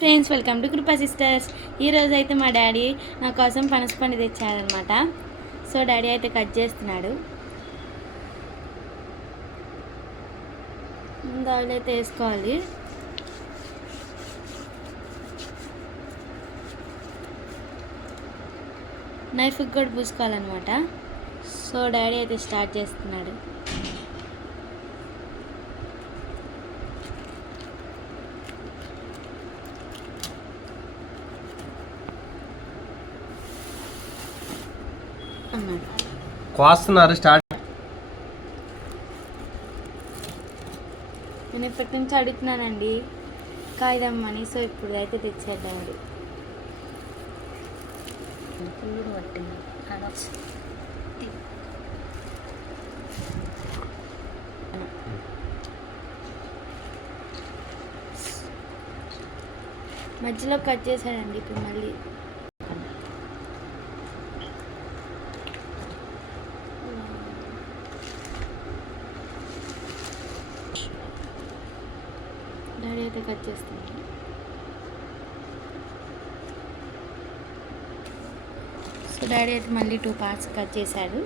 Friends, welcome to కృపా sisters. ఈరోజు అయితే మా డాడీ నా కోసం పనసపండు తెచ్చారనమాట. సో డాడీ అయితే కట్ చేస్తున్నాడు. ముందు ఆయిల్ అయితే వేసుకోవాలి. నైఫ్కి కూడా పూసుకోవాలన్నమాట. సో డాడీ అయితే స్టార్ట్ చేస్తున్నాడు. కోస్తున్నారు స్టార్ట్. నేను ఇప్పటి నుంచి అడుగుతున్నానండి కాయదమ్మని. సో ఇప్పుడు అయితే తెచ్చేద్దామండి. మధ్యలో కట్ చేశాడండి. ఇప్పుడు మళ్ళీ డాడీ అయితే కట్ చేస్తున్నాడు. సో డాడీ అయితే మళ్ళీ 2 పార్ట్స్ కట్ చేశాడు.